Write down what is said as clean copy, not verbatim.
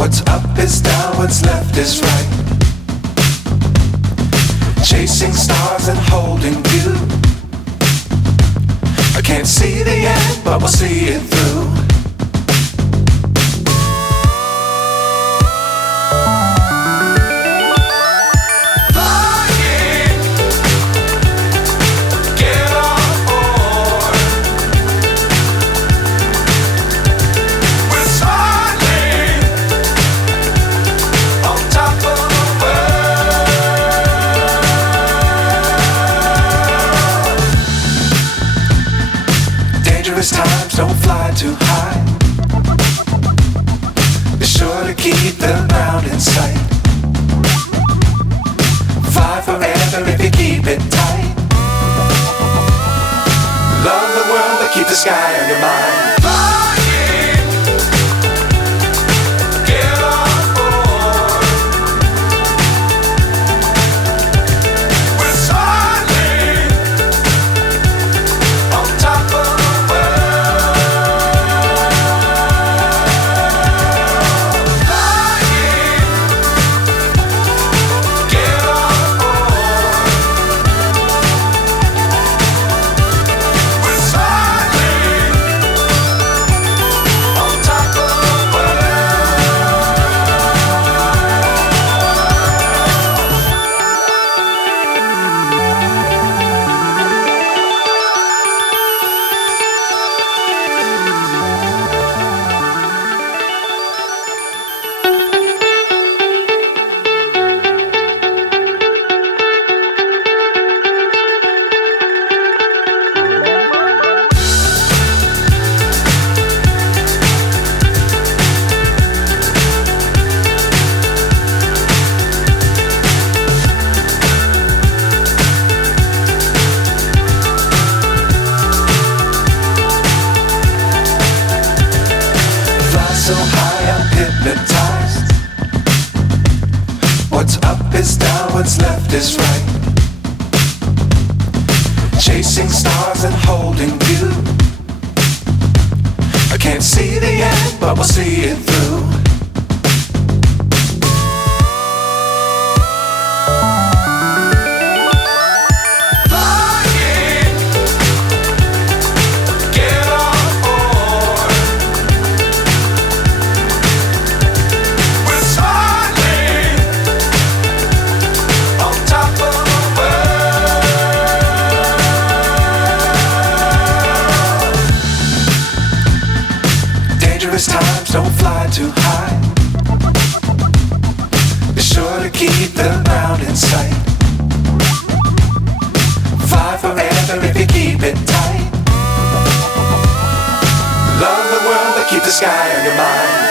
What's up is down, what's left is right. Chasing stars and holding you. I can't see the end, but we'll see it through. Times don't fly too high. Be sure to keep the ground in sight. Fly forever if you keep it tight. Love the world but keep the sky on your mind. So high I'm hypnotized. What's up is down, what's left is right. Chasing stars and holding you. I can't see the end, but we'll see it through. Times don't fly too high. Be sure to keep the ground in sight. Fly forever if you keep it tight. Love the world but keep the sky on your mind.